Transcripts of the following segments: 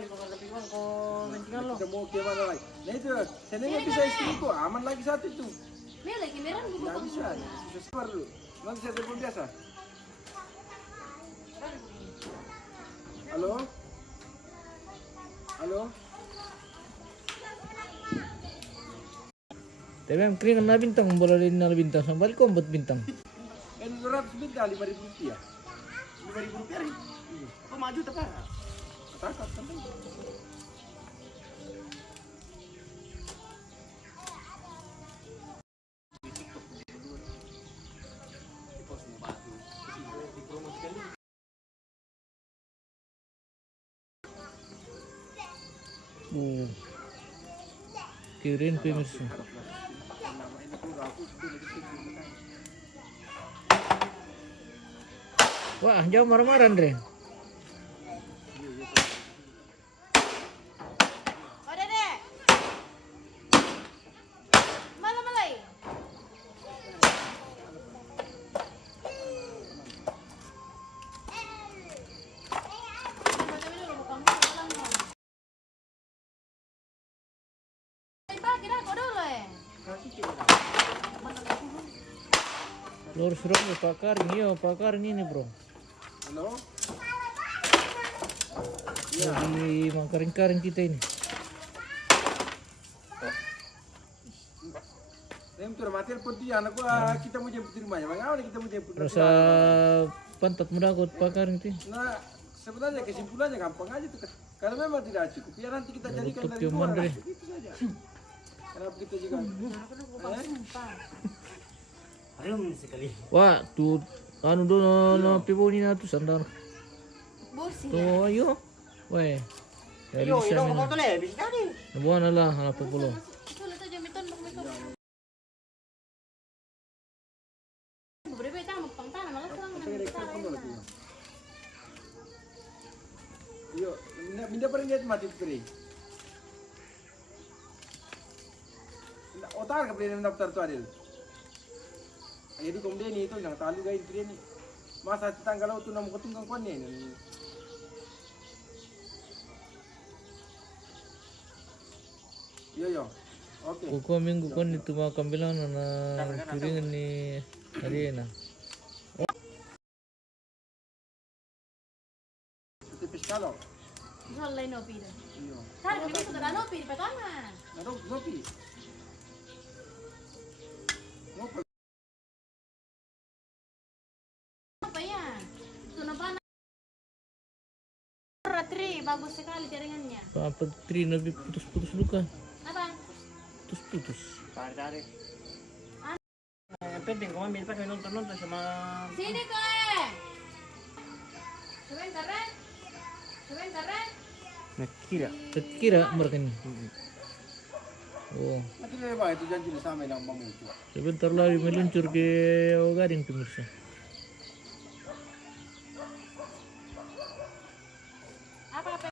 kali kalau ada pikiran kau mentingan lo. Kita mau gimana lagi? Nah itu, saya nggak bisa istriku, aman lagi satu itu. Ini lagi merah buku. Nggak bisa, bisa sabar dulu. Nanti saya telepon biasa. Halo? Halo? Tapi yang kering na bintang, bola din na bintang, sambal ko buat bintang. 200 bintang, 5.000 rupiah. 5.000 rupiah nih. Kau maju tepat. Takut kan? Kirin pemirsa. Wah, jauh marah-marah Andre. Ada deh. Malam malai. Lurus pakar ini nih bro. Halo? Lagi mangkaring-karing kita ini. Saya sudah mati telepon dia, anak gua kita mau jemput di rumahnya. Bagaimana kita mau jemput? Rasa pantat mendakut pakar itu. Nah, sebenarnya kesimpulannya gampang aja tuh. Kalau memang tidak cukup, ya nanti kita jadikan dari Tutup luar. Andre. Itu saja. Kenapa kita juga? Harum sekali. Wah, tuh anu dono no piboni na tuh sandal. Bosi. Tuh ayo. Weh. Dari Yo, sana. itu kau tole, bisa nih. Nabuhan na lah, hanap pulo. Itu leto jamiton bakmito. Berbeda tahu pangtana malah kurang nang. Yo, minda pa rin net mati pre. Otar ka pre ng daftar to adil. Jadi kemudian itu yang tali gaya itu ni. Masa tanggal itu namu ketunggang kwan ni. Yo. Oke. Kuko minggu kon itu mau kambilan na piringan ni hari na. Tipis kalau. Salay no pida. Iyo. Tara kami ko dano pida patana. Ngopi. Ngopi. Apa ya? Itu nampak Ratri bagus sekali jaringannya. Apa tri nabi putus-putus luka. Apa? Putus-putus. Tarik. Yang penting kau ambil pakai nonton sama. Sini kau. Sebentar. Kira mereka ni. Oh, Nanti memang itu janji sama yang mamu itu. sebentar lagi meluncur ke Ogading pemirsa. Apa?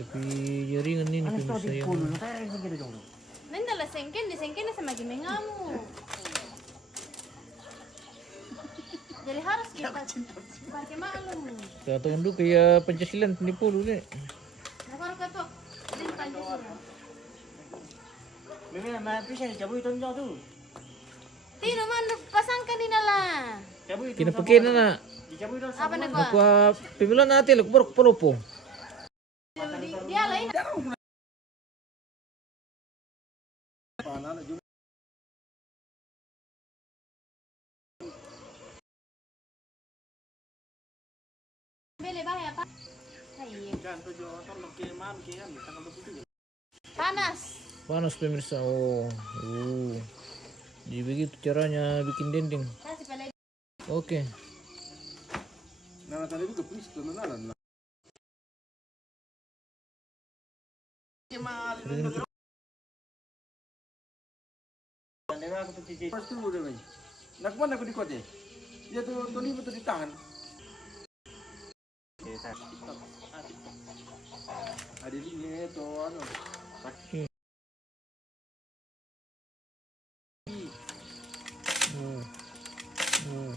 Tapi jaringan ini pemirsa yang Nandala sengken na sa mengamu. Jadi harus kita pakai maklum. katakan dulu kayak Pancasila penipu dulu nih. Nakaro ka to. Din Pancasila. Memang mana pisah cabut itu tuh. Tino man pasang kanina lah. Cabut itu. Kinapakin na na. Dicabut itu. Apa na Aku ba? pemilan natin, aku baru pelopo. Dia lain. Panas juga. Bele bahaya apa? Hai. Kan tujuh tahun kiriman kian tanggal 27. Panas. Panas pemirsa. Oh. Jadi begitu caranya bikin dinding. Kasih pala. Oke. Nah, tadi itu kepis tuh nanan. First tuh udah nih. Nak mana aku di kota? Dia tuh Tony betul ditahan. Ada ini tuh anu. Oh.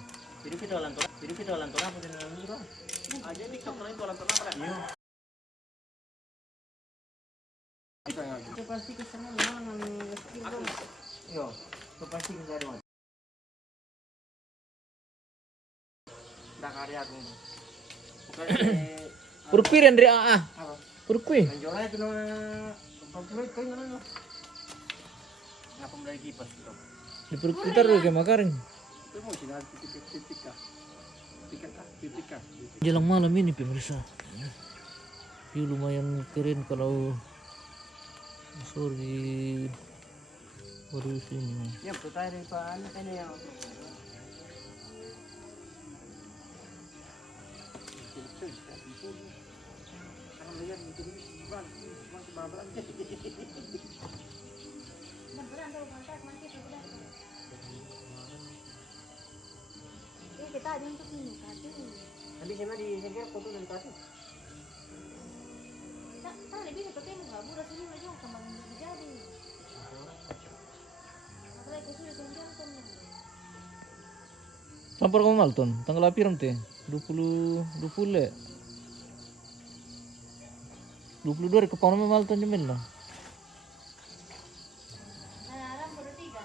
Jadi video lantunan apa dengan itu? Aja TikTok lain itu lantunan apa? Iya. Kita nggak. Itu pasti kesana dengan skill dong. Iya. Itu pasti kita ada. Dah karya aku. Bukan Purpir Andre ah. apa? Purpir. Menjualnya itu nama pemulai kau yang mana? Ngapa mulai kipas itu? Di purpir taruh ke makarin. Itu mau sih titik kah. Jelang malam ini pemirsa. View lumayan keren kalau sore di baru sini. Ya, pertanyaan dari Pak Anak ini yang Kita ada untuk ini tadi. tadi saya di saya foto dari tadi. Kan lebih seperti yang nggak murah sini aja kembang jadi. Apalagi itu sudah senjang kan. Lampar kamu Malton, tanggal apiram teh? 20 le. 22 hari ke Panama Malton jemen lah. Nah, ram baru 3.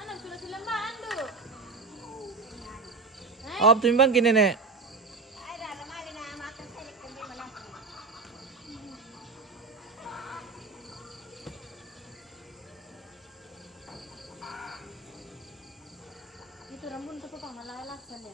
Anak sudah silembaan dulu. Oh, timbang kini nek. Itu rambut itu kok malah laksan ya.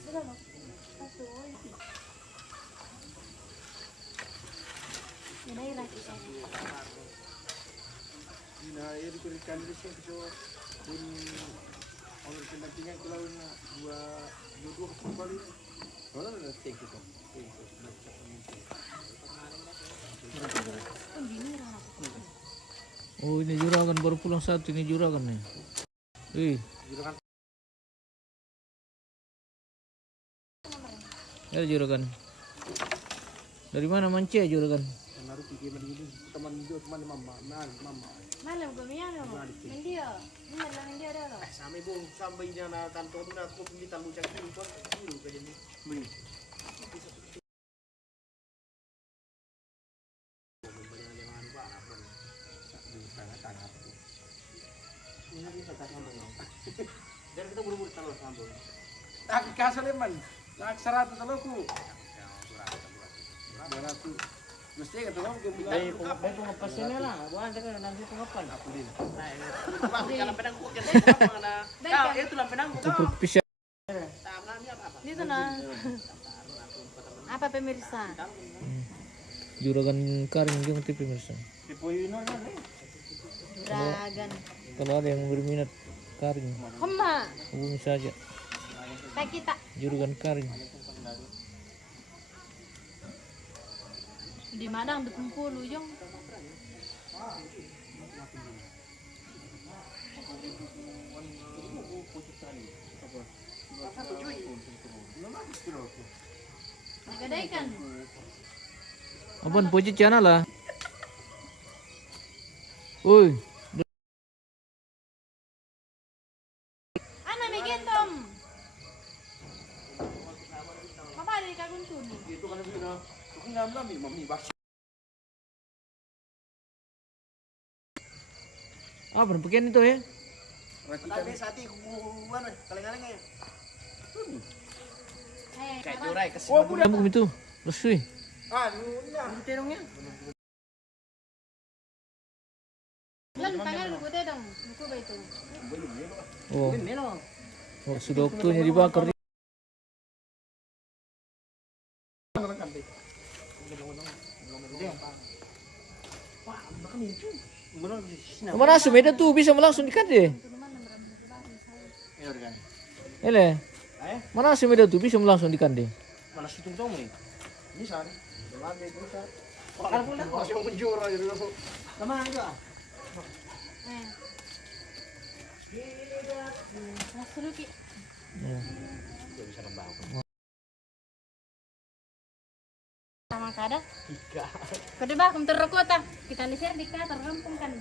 Sudah loh. Masuk. Ini lagi sana. Nah, ya diberikan di sini itu pun orang pendampingan kalau dua kali. Mana ada steak itu? Oh, ini juragan baru pulang satu, ini juragan nih. Juragan. Ya juragan. Dari mana mancia juragan? Naruh pergi begini teman mama. Malam gumian loh. Mendio. Ini malam mendio dah loh. Sampai bung sampai jana kantong tu nak kopi kita lucak tu pun dulu kerja ni. Beli. Dan kita buru-buru telur sambal. Tak kasar leman. Tak 100 telurku. 200. Mesti kata kamu Dari pengepasnya lah. Bukan kita nanti pengepan. Aku din. Nah, kalau pedang ku kerja apa na? Kau itu lah pedang ku. Purpir. Itu nah. Apa pemirsa? Juragan karing juga tuh pemirsa. Pipoy no na. Juragan. Kalau ada yang berminat karing, Kema. hubungi saja. Tak kita. Juragan karing. Di Madang berkumpul ujung. Gadaikan. Apaan pojit channel lah? Uy, Ana megentom. Papa ada kagun tu. itu kan itu. Kau ngambil mami bas. apa bagian itu ya? Racikan. Tapi saat itu kuan kaleng-kaleng ya. Kayak Kayak jurai kesini. Oh, budak. Kamu itu, lesui. Nunya. Terongnya. Lan tangan lu gede dong. Buku ba itu? Oh, Melo. Oh, sudah waktunya dibakar. Mana sepeda tuh bisa langsung dikat deh. Ele. Mana sepeda tuh bisa langsung dikat deh. Mana situng kamu nih? Bisa nih. Lagi bisa. Kalau pun Masih mau menjur aja dulu. sama aja. Masuk dulu, Ki. Ya. Bisa nembak. Sama kada. Tiga. Kada ba kum terkota. Kita lisir di ka terkampung kan.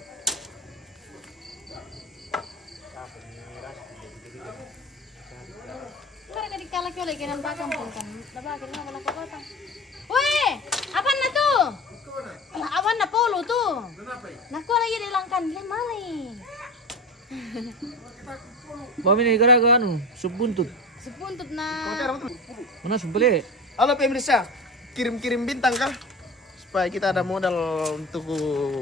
Mereka dikalak oleh kenan pa kampung kan. Daba kena wala ka kota. Weh, apa na tu? Awan na polo tu. Naku lagi dilangkan le malay. Bawa ini gara-gara anu, sup buntut. Sepuntut na. Mana sup beli? Halo pemirsa, kirim-kirim bintang kah? Supaya kita ada modal untuk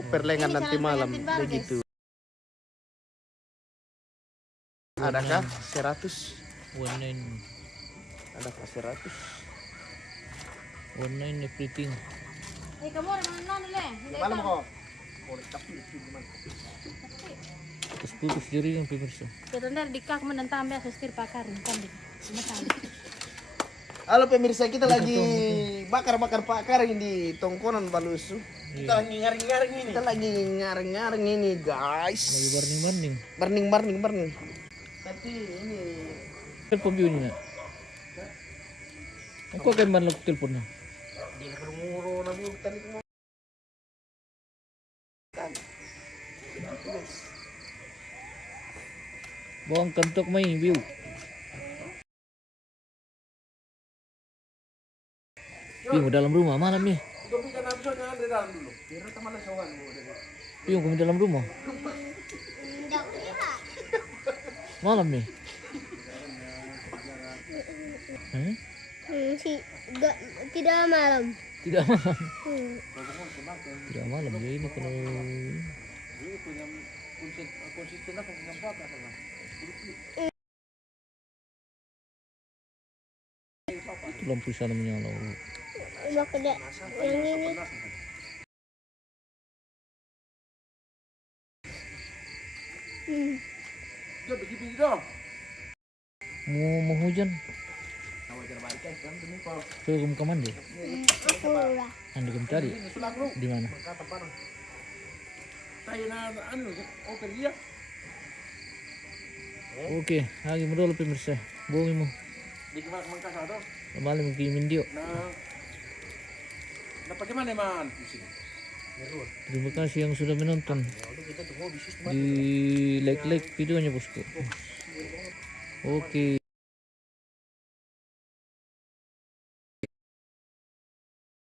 perlengan Ini nanti calon malam pengantin baru, begitu. Adakah 100? 19. Adakah 100? 19 everything. Kamu orang mana le? Malam kok. Terus putus jari yang pemirsa. Kita ndar di kak menentang biasa setir pakarin kan di. Semacam. Halo pemirsa, kita lagi bakar-bakar pakaring di tongkonan Balusu. Kita lagi ngaring-ngaring ini. Kita lagi ngareng-ngareng ini guys. Lagi barning-barning. Burning. Tapi ini Telepon biu ni nak. Aku akan ban lagu telepon na. di muro na bu tadi ko. Bawang kentok mai biu. Biu dalam rumah malam ni. Ito bikin episode di dalam dulu. Biar teman sawan mo. Biu kami dalam rumah. Malam ni. Tidak malam. Tidak malam. Tidak malam ya ini kalau Konsisten apa dengan apa sama. itu lampu sana menyala. Yang ini. Dia begitu dong. Mau hujan. Coba kamu ke mandi. Anda kamu cari di mana? Tayo na ano, kerja. Oke, lagi modal pemirsa. Bohong mo. Di kemana mangkasa dong. Malam kimin dia. Nah, dapat gimana man? Terima kasih yang sudah menonton. Di like videonya bosku. Oke.